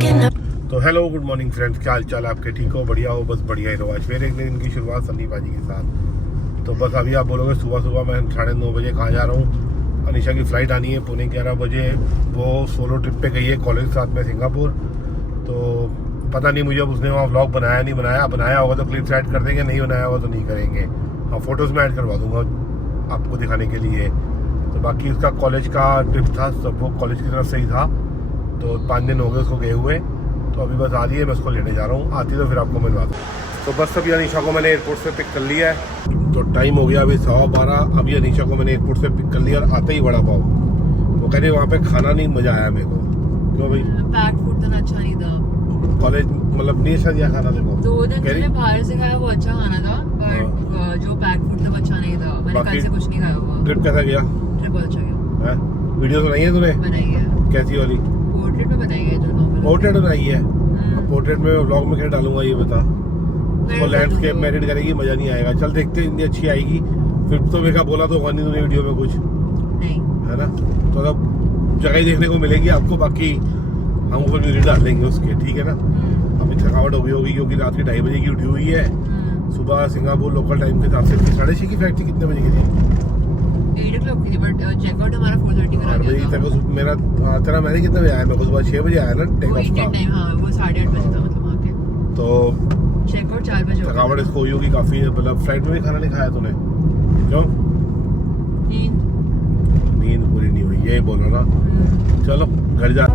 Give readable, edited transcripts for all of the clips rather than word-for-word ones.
तो hello good morning friends, क्या हाल चाल आपके? ठीक हो? बढ़िया हो? बस बढ़िया ही रहो। आज फिर एक दिन की शुरुआत संदीप बाजी के साथ। तो बस अभी आप बोलोगे सुबह सुबह मैं 9:30 बजे कहाँ जा रहा हूँ। अनिशा की फ़्लाइट आनी है 11:15 बजे। वो सोलो ट्रिप पे गई है कॉलेज के साथ में सिंगापुर। तो पता नहीं मुझे अब उसने वहाँ व्लॉग बनाया नहीं बनाया होगा तो क्लिप्स ऐड कर देंगे, नहीं बनाया होगा तो नहीं करेंगे। हाँ, फ़ोटोज़ में ऐड करवा दूँगा आपको दिखाने के लिए। तो बाकी उसका कॉलेज का ट्रिप था, सब वो कॉलेज की तरफ से ही था। तो 5 दिन हो गए उसको गए हुए। तो अभी बस आ रही है, मैं उसको लेने जा रहा हूँ। आती तो फिर आपको मिलवा दूँ। तो बस अभी अनीशा को मैंने एयरपोर्ट से पिक कर लिया है। तो टाइम हो गया अभी 12:15। अभी अनीशा को मैंने एयरपोर्ट से पिक कर लिया और आते ही वड़ा पाव। वो कह रही वहाँ पे खाना नहीं मज़ा आया मेरे को। क्यों भाई? पैक्ड फूड तो अच्छा नहीं था। कॉलेज मतलब नहीं अच्छा दिया खाना देखो। 2 दिन मैंने बाहर से खाया, वो अच्छा खाना था, बट जो पैक्ड फूड था वो अच्छा नहीं था। मैंने कल से कुछ नहीं खाया हुआ। ट्रिप कैसा गया? ट्रिप बहुत अच्छा गया। वीडियोस बनाई है तूने? बनाई है। कैसी वाली? पोर्ट्रेट में बनाई है जो नॉर्मल। पोर्ट्रेट बनाई है? पोर्ट्रेट में व्लॉग में क्या डालूंगा ये बता। वो लैंडस्केप में एडिट करेगी, मजा नहीं आएगा। चल देखते हैं, इतनी अच्छी आएगी फिर तो। मेरा बोला तो होगा नहीं तूने वीडियो में कुछ, नहीं है ना? तो अब जगह ही देखने को मिलेगी आपको, बाकी हम ऊपर वीडियो डाल देंगे उसके, ठीक है ना? अभी थकावट हो गई होगी क्योंकि रात के 2:30 बजे की उठी हुई है। सुबह सिंगापुर लोकल टाइम के हिसाब से 6:30 की फ्लाइट थी। कितने बजे की थी? 8 o'clock की थी, बट चेकआउट हमारा 4:30 में आ गया था। मेरा तेरा मैंने कितने बजे आया? मैं सुबह 6 बजे आया ना टेक ऑफ का। हाँ, वो 8:30 बजे था मतलब वहाँ के। तो चेकआउट 4 बजे। थकावट इसको हुई होगी काफी। मतलब फ्लाइट में भी खाना नहीं खाया तूने? क्यों? नींद पूरी नहीं हुई, यही बोल रहा ना। चलो घर जा।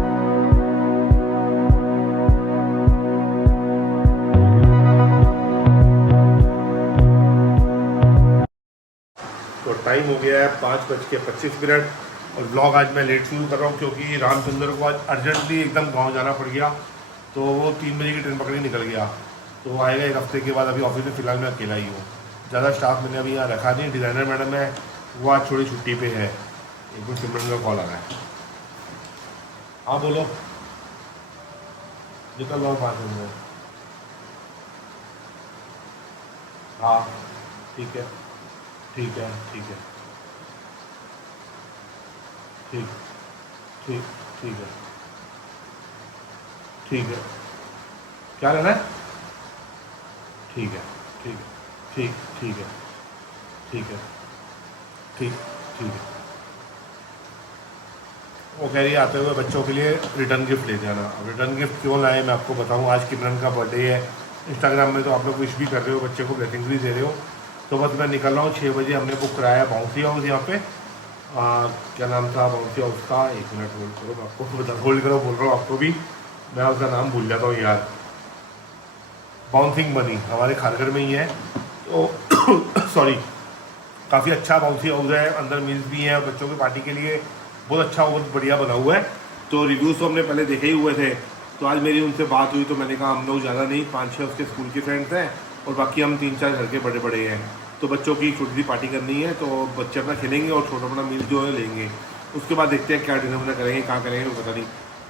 तो टाइम हो गया है 5:25 और व्लॉग आज मैं लेट शुरू कर रहा हूँ क्योंकि रामचंद्र को आज अर्जेंटली एकदम गांव जाना पड़ गया। तो वो 3 बजे की ट्रेन पकड़ी निकल गया। तो वो आएगा 1 हफ्ते के बाद। अभी ऑफिस में फ़िलहाल मैं अकेला ही हूँ, ज़्यादा स्टाफ मैंने अभी यहाँ रखा नहीं। डिज़ाइनर मैडम है, वो आज थोड़ी छुट्टी पे है। एक बार सिमरन का कॉल आ रहा है। हाँ बोलो, निकल रहा हूँ 5 मिनट में। हाँ ठीक है, ठीक है, ठीक है, ठीक ठीक ठीक है, ठीक है। क्या लेना है? ठीक है, ठीक है, ठीक ठीक है, ठीक है, ठीक ठीक है। वो कह रही है आते हुए बच्चों के लिए रिटर्न गिफ्ट ले जाना। अब रिटर्न गिफ्ट क्यों लाए मैं आपको बताऊँ। आज किरण का बर्थडे है। इंस्टाग्राम में तो आप लोग विश भी कर रहे हो, बच्चे को ब्लेसिंग्स भी दे रहे हो। तो बस मैं निकल रहा हूँ 6 बजे। हमने बुक कराया बाउंसी हाउस यहाँ पे। क्या नाम था बाउंसी हाउस का? 1 मिनट होल्ड करो, मैं आपको बता। होल्ड करो बोल रहा हूँ आपको भी, मैं उसका नाम भूल जाता हूँ यार। बाउंसिंग बनी हमारे खारघर में ही है। तो सॉरी, काफ़ी अच्छा बाउंसी हाउस है। अंदर मील्स भी हैं बच्चों की पार्टी के लिए। बहुत अच्छा, बहुत बढ़िया बना हुआ है। तो रिव्यूज़ तो हमने पहले देखे ही हुए थे। तो आज मेरी उनसे बात हुई तो मैंने कहा हम लोग ज़्यादा नहीं, 5-6 उसके स्कूल के फ्रेंड्स हैं और बाकी हम 3-4 घर के बड़े बड़े हैं। तो बच्चों की छोटी सी पार्टी करनी है। तो बच्चे अपना खेलेंगे और छोटा अपना मील जो है लेंगे। उसके बाद देखते हैं क्या डिनर विनर करेंगे, कहाँ करेंगे वो पता नहीं।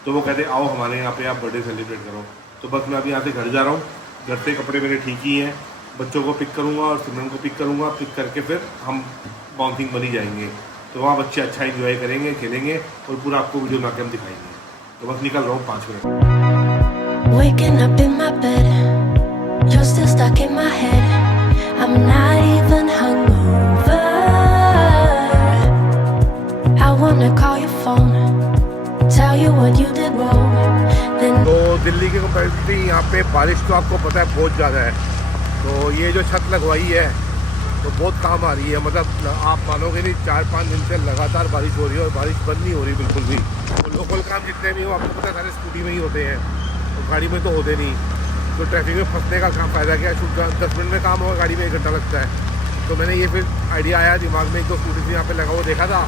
तो वो कहते आओ हमारे यहाँ पे आप बर्थडे सेलिब्रेट करो। तो बस मैं अभी यहाँ से घर जा रहा हूँ। घर से कपड़े मेरे ठीक ही हैं। बच्चों को पिक करूँगा और सिमरन को पिक करूँगा। पिक करके फिर हम बाउंसिंग बनी जाएंगे। तो वहाँ बच्चे अच्छा एंजॉय करेंगे, खेलेंगे और पूरा आपको वीडियो बना के हम दिखाएंगे। तो बस निकल रहा हूँ 5 minute. Waking up in my bed, you're still stuck in my head. I'm not even hungover. I wanna call your phone, tell you what you did wrong. Then तो दिल्ली के कंपैरेटिवली यहाँ पे बारिश तो आपको पता है बहुत ज़्यादा है। तो ये जो छत लगवाई है तो बहुत काम आ रही है। मतलब आप मानोगे नहीं, 4-5 दिन से लगातार बारिश हो रही है और बारिश बंद नहीं हो रही बिल्कुल भी। तो लोकल काम जितने भी हो आपको पता है सारे स्कूटी में ही होते हैं, तो गाड़ी में तो होते नहीं। तो ट्रैफिक में फंसने का काम फ़ायदा क्या है? 10 मिनट में काम होगा, गाड़ी में 1 घंटा लगता है। तो मैंने ये फिर आइडिया आया दिमाग में, 1-2 स्कूटी यहाँ पे लगा हुआ देखा था।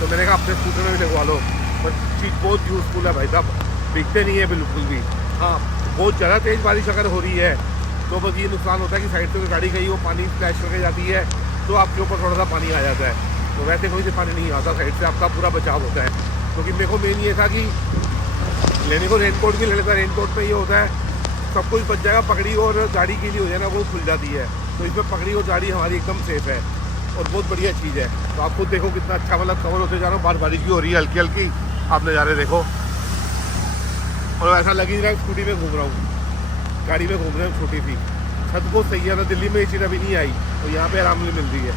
तो मैंने कहा अपने स्कूटर में भी लगवा लो। बट चीज़ बहुत यूज़फुल है भाई साहब, बिकते नहीं है बिल्कुल भी। हाँ, बहुत ज़्यादा तेज़ बारिश अगर हो रही है तो बस ये नुकसान होता है कि साइड से गाड़ी गई वो पानी स्प्लैश करके जाती है तो आपके ऊपर थोड़ा सा पानी आ जाता है। तो वैसे कोई से पानी नहीं आता, साइड से आपका पूरा बचाव होता है। क्योंकि मेरे को मेन ये था कि लेने को रेनकोट भी ले लेता। रेनकोट में ये होता है सब कुछ बच जाएगा, पगड़ी और गाड़ी के लिए हो जाए ना वो खुल जाती है। तो इसमें पगड़ी और गाड़ी हमारी एकदम सेफ़ है और बहुत बढ़िया चीज़ है। तो आप खुद देखो कितना अच्छा मतलब कवर होते जा रहा हूँ। बारिश भी हो रही है हल्की हल्की, आप नज़ारे देखो। और ऐसा लग ही रहा है स्कूटी में घूम रहा हूँ, गाड़ी में घूम रहे हैं छोटी सी। छत को सही है ना, दिल्ली में ये चीज़ अभी नहीं आई तो यहाँ पे आराम से मिल रही है।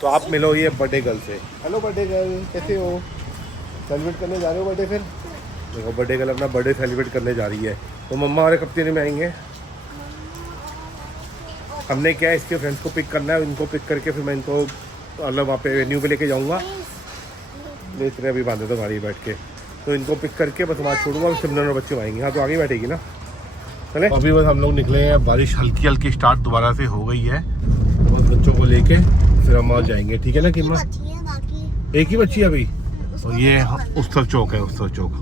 तो आप मिलो ये बर्थडे गर्ल से। हेलो बर्थडे गर्ल, कैसे हो? सेलिब्रेट करने जा रहे हो बर्थडे? फिर देखो बर्थडे गर्ल अपना बर्थडे सेलिब्रेट करने जा रही है। तो मम्मा और एक हफ्ते में आएंगे। हमने क्या है, इसके फ्रेंड्स को पिक करना है, इनको पिक करके फिर मैं इनको मतलब वहाँ पे वेन्यू पे लेके जाऊँगा। देख रहे अभी बांधे तो गाड़ी बैठ के, तो इनको पिक करके बस वहाँ छोड़ूंगा। सिमरन और बच्चे आएंगे। हाँ तो आगे बैठेगी ना। चले अभी बस हम लोग निकले हैं, बारिश हल्की हल्की स्टार्ट दोबारा से हो गई है। बस बच्चों को लेके फिर हम वहाँ जाएंगे, ठीक है ना किम्मा? एक ही बच्ची अभी। और ये उत्सव चौक है, उत्सव चौक।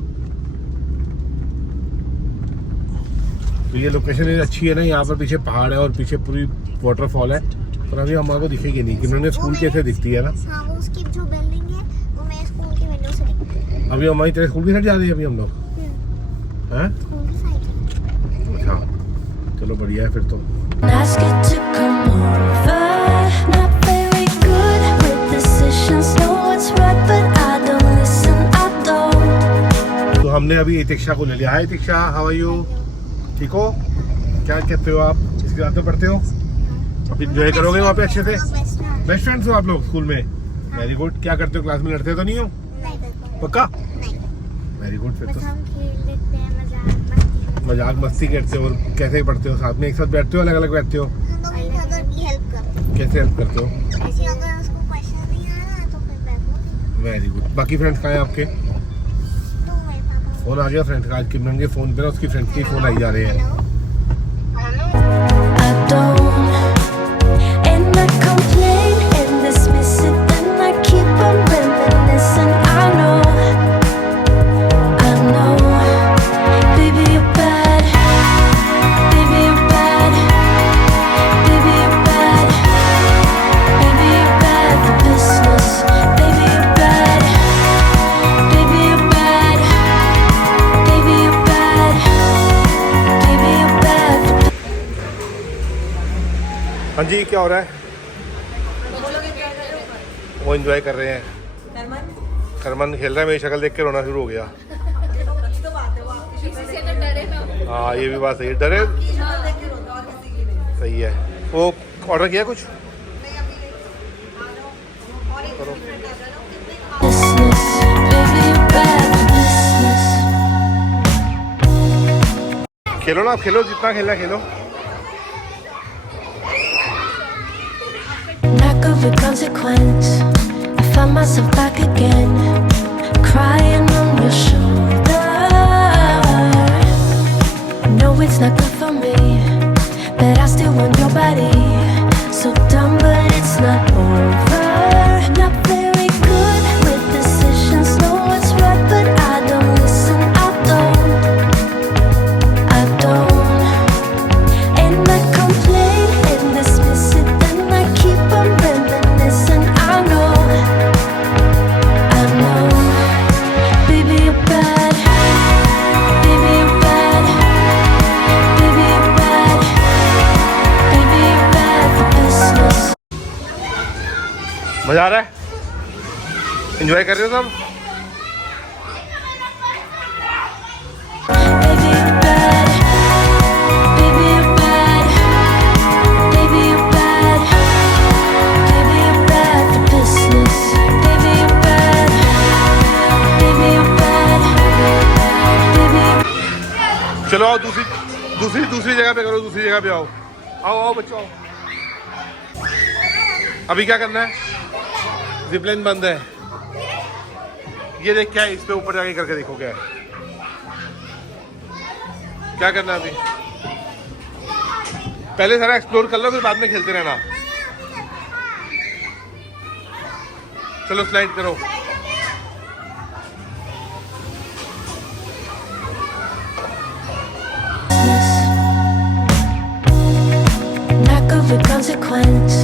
तो ये लोकेशन अच्छी है ना, यहाँ पर पीछे पहाड़ है और पीछे पूरी वाटरफॉल है, पर अभी हमारे को दिखेगी नहीं। किन्होंने स्कूल कैसे दिखती है ना, हाँ, वो उसकी जो बिल्डिंग है वो मेरे स्कूल की विंडो से दिखती है। अभी हमारी तेरे स्कूल की साइड जा रही है अभी हम लोग हैं। स्कूल की साइड। अच्छा चलो बढ़िया है फिर तो। Ask it to come over. Not very good with decisions. Know what's right, but I don't listen. I don't. तो हमने अभी इतिक्षा को ले लिया। हाय इतिक्षा, हाउ आर यू? ठीक हो? क्या कहते हो आप? इसके साथ में पढ़ते हो? अब इंजॉय करोगे वहाँ पे अच्छे से? बेस्ट फ्रेंड्स हो आप लोग स्कूल में? Very good. क्या करते हो क्लास में? लड़ते तो नहीं हो? पक्का? Very good. फिर तो हम खेल लेते हैं, मजाक मस्ती करते हो। और कैसे पढ़ते हो? साथ में एक साथ बैठते हो, अलग अलग बैठते हो? हम लोग एक अदर की हेल्प करते हैं। कैसे हेल्प करते हो? ऐसे अगर उसको क्वेश्चन नहीं आ रहा तो फिर मैं बोल वेरी गुड। बाकी फ्रेंड्स कहाँ हैं आपके? तो मेरे पापा फोन आ गया फ्रेंड्स का। आज किमरन के फोन पे ना उसकी फ्रेंड्स की फोन आई जा रहे हैं। I don't. And I complain and dismiss it. And I keep on reminiscing. I know. Baby, you're bad. Baby, you're bad. Baby, you're bad. Baby, you're bad for business. Baby, you're bad. Baby, you're bad. Baby, you're bad. Baby, you're bad for हाँ जी, क्या हो रहा है? वो enjoy कर रहे हैं। खरमन खेल रहा है, मेरी शक्ल देख के रोना शुरू हो गया। हाँ ये भी बात सही है, डरे सही है। वो ऑर्डर किया कुछ? करो। business. Baby, you're bad for business. खेलो ना, आप खेलो, जितना खेलना खेलो। Not good with consequence. I found myself back again, crying on your shoulder. No, it's not good for me, but I still want your body. So dumb, but it's not over. Not very good with decisions. Know what's right, but I don't listen. I don't. And I complain and dismiss it. And I keep on reminiscing. I know. Baby, you're bad. Baby, you're bad. Baby, you're bad. Baby, you're bad for business. मजा आ रहा है? Enjoy कर रहे हो सब? Baby, you're bad. Baby, you're bad. Baby, you're bad. Baby, you're bad for business. Baby, you're bad. Baby, you're bad. Baby. चलो आओ, दूसरी जगह पे करो, दूसरी जगह पे आओ। आओ बच्चों आओ। अभी क्या करना है? जिपलाइन बंद है। ये देख क्या है, इस पे ऊपर जाके करके देखो क्या है। क्या करना है अभी? पहले सारा एक्सप्लोर कर लो, फिर बाद में खेलते रहना। चलो स्लाइड करो। Not good with consequence.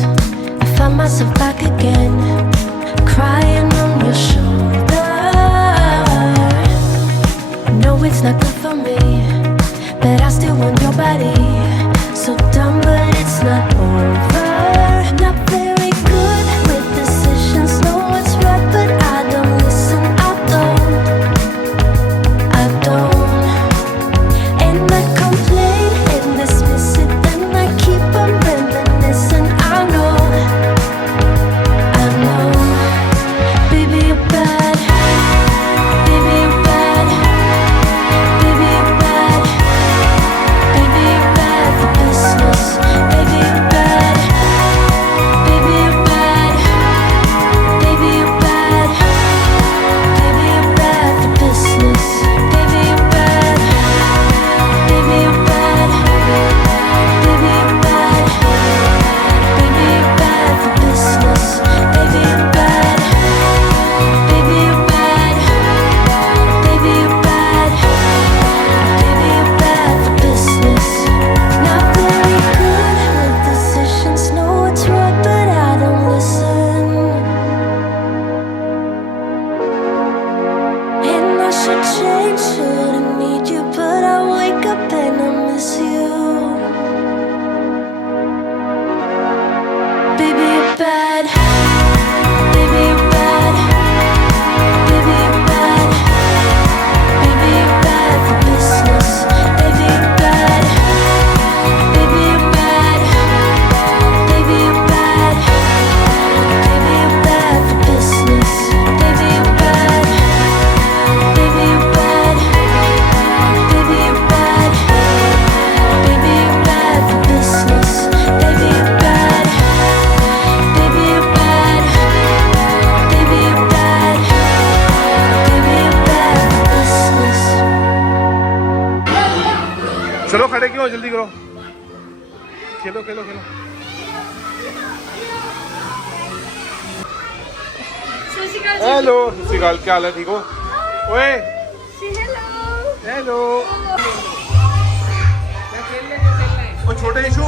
I found myself back again, crying on your shoulder. No, it's not good for me, but I still want your body. So dumb, but it's not over. Not very good with decisions. Know what's right, but I don't listen. I don't. change, shouldn't need you, but I wake up and I miss you. Baby, you're bad. Baby, you're bad. Baby, you're bad. Baby, you're bad for business. Baby, you're bad. Baby, you're bad. Baby, you're bad. Baby, you're bad for business. Baby, you're bad. Baby, you're bad. Baby, you're bad. Baby, you're bad for business. Baby, you're bad. Baby, you're bad. Baby, you're bad. Baby, you're bad for business. चलो खड़े क्यों हो? जल्दी करो, खेलो खेलो खेलो। Hello सत श्री अकाल, क्या हाल है? ठीक हो? ओए हेलो। ओ छोटे इशू,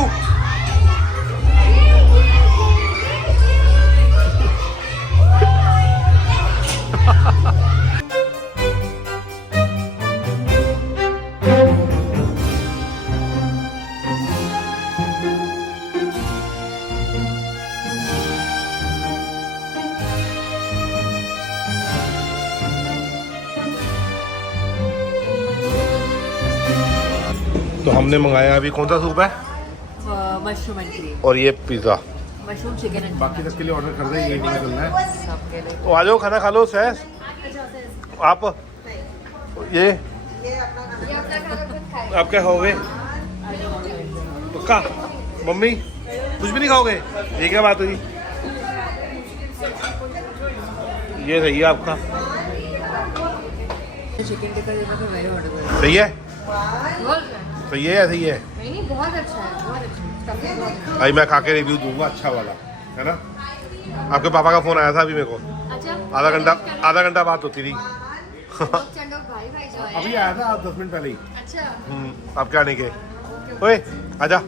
तो हमने मंगाया अभी कौन सा सूप है मशरूम एंड ग्रेवी, और ये पिज्जा। मशरूम चिकन एंड बाकी सबके लिए ऑर्डर कर दें, ये नहीं करना है। सबके लिए। तो आ जाओ, खाना खा लो। सैस आप ये आप क्या खाओगे? पक्का? मम्मी कुछ भी नहीं खाओगे? ये क्या बात हुई? ये सही है आपका, चिकन टिक्का देना तो मैंने ऑर्डर कर सही है, बोल सही है या सही है? नहीं बहुत अच्छा है, बहुत अच्छा है। सबके बहुत अच्छा भाई मैं खा के रिव्यू दूंगा अच्छा वाला, है ना? आपके पापा का फोन आया था अभी मेरे को, है। अच्छा आधा घंटा बात होती थी। चंडो भाई भाई जो है। अभी आया था 10 मिनट पहले ही। अच्छा आपके आने के। ओए आजा।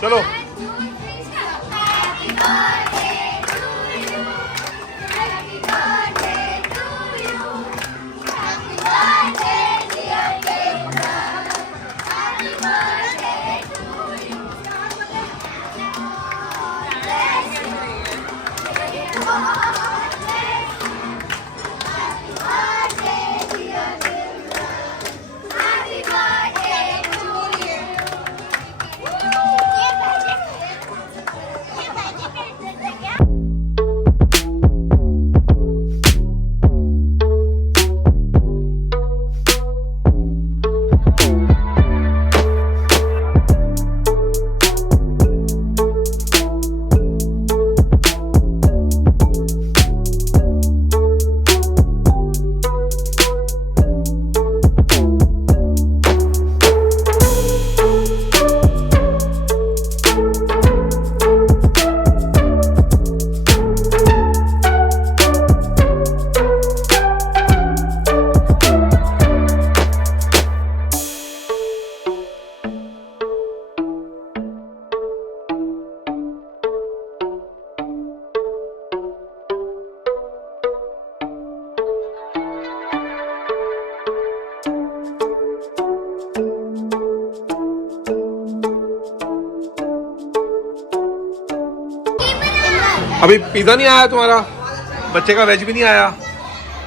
चलो अभी पिज़्ज़ा नहीं आया तुम्हारा, बच्चे का वेज भी नहीं आया,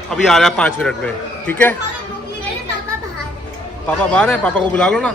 अभी आ रहा है 5 मिनट में, ठीक है। पापा बाहर है, पापा को बुला लो ना।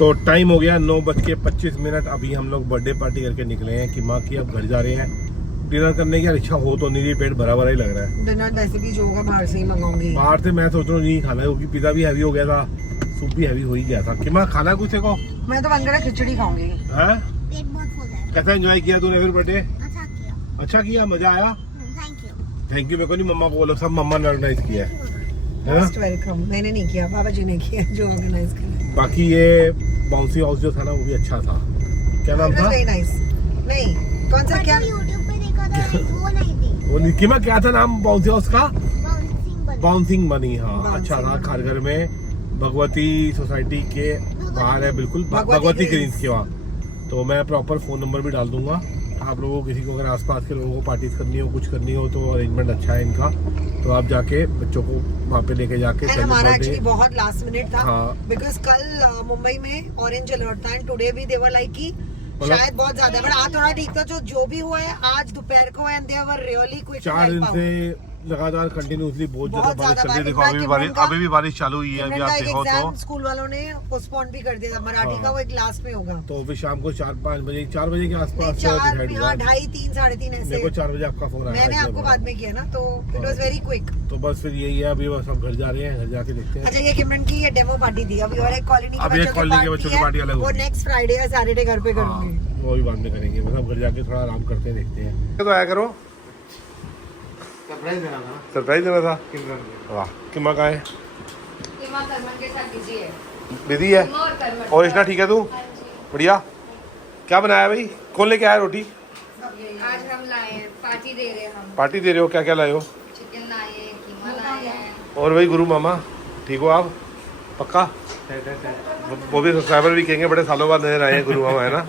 तो टाइम हो गया 9:25। अभी हम लोग बर्थडे पार्टी करके निकले हैं कि माँ की, अब घर जा रहे हैं। डिनर करने की इच्छा हो तो नहीं रही, पेट भरा भरा ही लग रहा है। डिनर वैसे भी जो होगा बाहर से ही मंगाऊंगी। बाहर से मैं सोच रहा हूँ नहीं खाना है, क्योंकि पिज़्ज़ा भी हैवी हो गया था, सूप भी हैवी हो ही गया था। कि माँ खाना कुछ को मैं तो बनकर खिचड़ी खाऊंगी। पेट बहुत फुल है। कैसा एंजॉय किया तूने फिर बर्थडे? अच्छा किया। अच्छा किया, मजा आया। Thank you. थैंक यू मेरे को नहीं, मम्मा को बोलो, सब मम्मा ने ऑर्गेनाइज किया है ना। Most welcome. मैंने नहीं किया, बाबा जी ने किया जो ऑर्गेनाइज किया। बाकी ये बाउंसी हाउस जो था ना वो भी अच्छा था। क्या नाम था? Very nice. नहीं कौन सा, क्या यूट्यूब पे देखा था, वो नहीं थी। वो निकिमा, क्या था नाम बाउंसी हाउस का? बाउंसिंग बाउंसिंग बनी। हाँ Bouncing अच्छा था। Bunny। खारघर में भगवती सोसाइटी के बाहर है, बिल्कुल भगवती ग्रीन्स के वहाँ। तो मैं प्रॉपर फोन नंबर भी डाल दूंगा। आप लोगों को किसी को अगर आसपास के लोगों को पार्टीज करनी हो, कुछ करनी हो, तो अरेंजमेंट अच्छा है इनका। तो आप जाके बच्चों को वहाँ पे लेके जाके एंड हमारा एक्चुअली बहुत लास्ट मिनट था। हाँ। बिकॉज कल मुंबई में ऑरेंज अलर्ट था एंड टुडे भी देवर लाइक कि मतलब शायद बहुत ज्यादा है, बट आज थोड़ा ठीक था। जो भी हुआ है आज दोपहर को, and they were really quick. 4 दिन से लगातार कंटिन्यूसली बहुत ज्यादा बहुत बारिश ज्यादा चल रही है। देखो बारिश। अभी भी बारिश चालू हुई है। अभी आप देखो तो स्कूल वालों ने पोस्टपोन भी कर दिया था मराठी हाँ। का, वो एक लास्ट में होगा। तो फिर शाम को 4-5 बजे, 4 बजे के आसपास डिसाइड हुआ। 2:30, 3, 3:30 मेरे ऐसे। को 4 बजे आपका फोन आया। मैंने आपको बाद में किया ना, तो इट वाज वेरी क्विक। तो बस फिर यही है, अभी बस हम घर जा रहे हैं, घर जाके देखते हैं। अच्छा, ये किमरन की ये डेमो पार्टी थी। अभी और एक कॉलोनी अभी एक कॉलोनी के बच्चों की पार्टी अलग वो होगी। नेक्स्ट फ्राइडे या सैटरडे घर पे करूंगी। हाँ, वो भी बाद में करेंगे। बस हम घर जाके थोड़ा आराम करते हैं, देखते हैं। तो आया करो, सरप्राइज देना था ना सरप्राइज देना था। किमरन को। वाह, किमा का है? किमा करमन के साथ बिजी है। दीदी है किमा और करमन। और इतना ठीक है तू? बढ़िया। क्या बनाया भाई? कौन लेके आया रोटी? आज हम लाए हैं, पार्टी दे रहे हैं हम। पार्टी दे रहे हो? क्या क्या लाए हो? चिकन लाए हैं, कीमा लाए हैं। और भाई गुरु मामा ठीक हो आप? पक्का? वो भी सब्सक्राइबर भी कहेंगे बड़े सालों बाद नजर आए हैं गुरु मामा, है ना।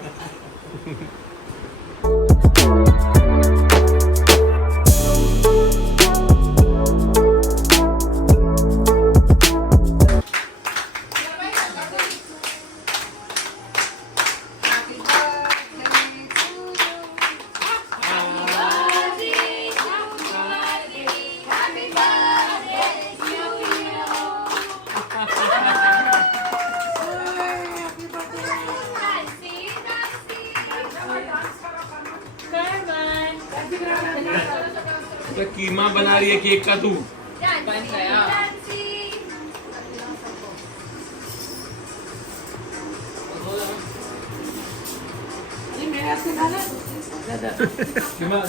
तो कीमा बना रही है केक का तू। बन गया। Keema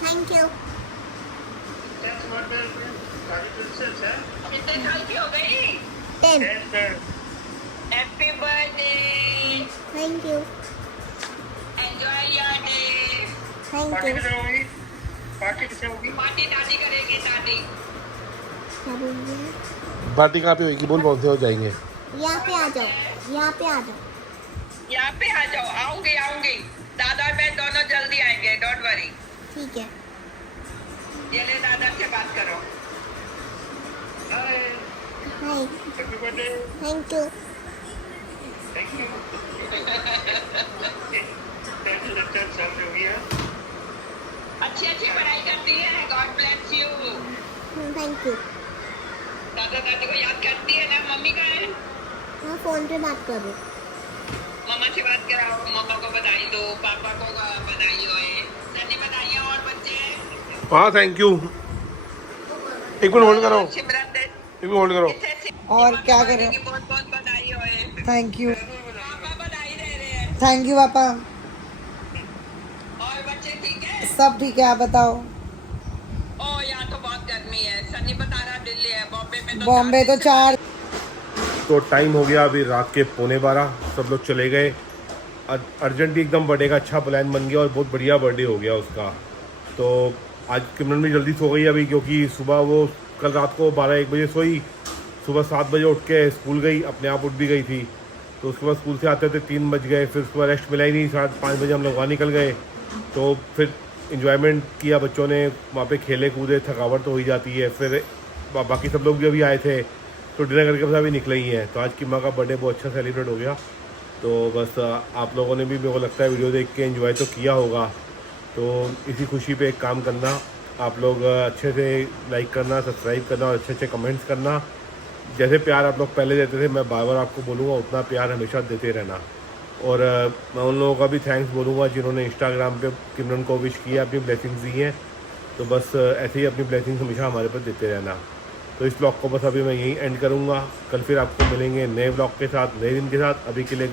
thank you. Ten. Happy birthday! Thank you. Enjoy your day! Thank you. Party दादी करेगी, दादी। क्या बोल रही है? पार्टी कहाँ पे होगी? बोल कौन से हो जाएंगे? यहाँ पे आ जाओ, यहाँ पे आ जाओ। यहाँ पे आ जाओ, आऊंगी। दादा और मैं दोनों जल्दी आएंगे, डोंट वरी। ठीक है। ये ले, दादा से बात करो। Hi, hi, happy birthday. Thank you. Thank you. अच्छी पढ़ाई करती है, God bless you. Thank you. दादा दादी को याद करती है ना? मम्मी कहाँ है? मैं फोन पे बात कर रही हूँ। मम्मा से बात कराओ, मम्मा को बधाई दो, पापा को बधाई हो, सनी बधाई और बच्चे। हाँ थैंक यू। एक मिनट होल्ड करो, सिमरन दे। एक मिनट होल्ड करो। और क्या करें? बहुत बहुत बधाई हो। थैंक यू, पापा बधाई दे रहे हैं। थैंक यू पापा। और बच्चे ठीक है? सब ठीक है, आप बताओ। ओ यहाँ तो बहुत गर्मी है। सनी बता रहा दिल्ली है, बॉम्बे तो 4। तो टाइम हो गया अभी रात के 11:15, सब लोग चले गए। अर्जेंटली एकदम बर्थडे का अच्छा प्लान बन गया और बहुत बढ़िया बर्थडे हो गया उसका। तो आज किमरन भी जल्दी सो गई अभी, क्योंकि सुबह वो कल रात को 12-1 बजे सोई, सुबह 7 बजे उठ के स्कूल गई, अपने आप उठ भी गई थी। तो उसके बाद स्कूल से आते थे 3 बज गए, फिर उसके बाद रेस्ट मिला ही नहीं, 5 बजे हम लोग वहाँ निकल गए। तो फिर इंजॉयमेंट किया बच्चों ने, वहाँ पे खेले कूदे, थकावट तो हो ही जाती है। फिर बाकी सब लोग भी अभी आए थे, तो डिनर करके बस अभी निकले ही हैं। तो आज किम्मा का बर्थडे बहुत अच्छा सेलिब्रेट हो गया। तो बस आप लोगों ने भी, मेरे को लगता है, वीडियो देख के एंजॉय तो किया होगा। तो इसी खुशी पे एक काम करना, आप लोग अच्छे से लाइक करना, सब्सक्राइब करना और अच्छे अच्छे कमेंट्स करना। जैसे प्यार आप लोग पहले देते थे, मैं बार बार आपको बोलूँगा, उतना प्यार हमेशा देते रहना। और मैं उन लोगों का भी थैंक्स बोलूँगा जिन्होंने इंस्टाग्राम पे किमरन को विश किया, अपनी ब्लेसिंग्स दी हैं। तो बस ऐसे ही अपनी ब्लेसिंग्स हमेशा हमारे पर देते रहना। तो इस ब्लॉग को बस अभी मैं यहीं एंड करूँगा। कल फिर आपको मिलेंगे नए ब्लॉग के साथ, नए दिन के साथ। अभी के लिए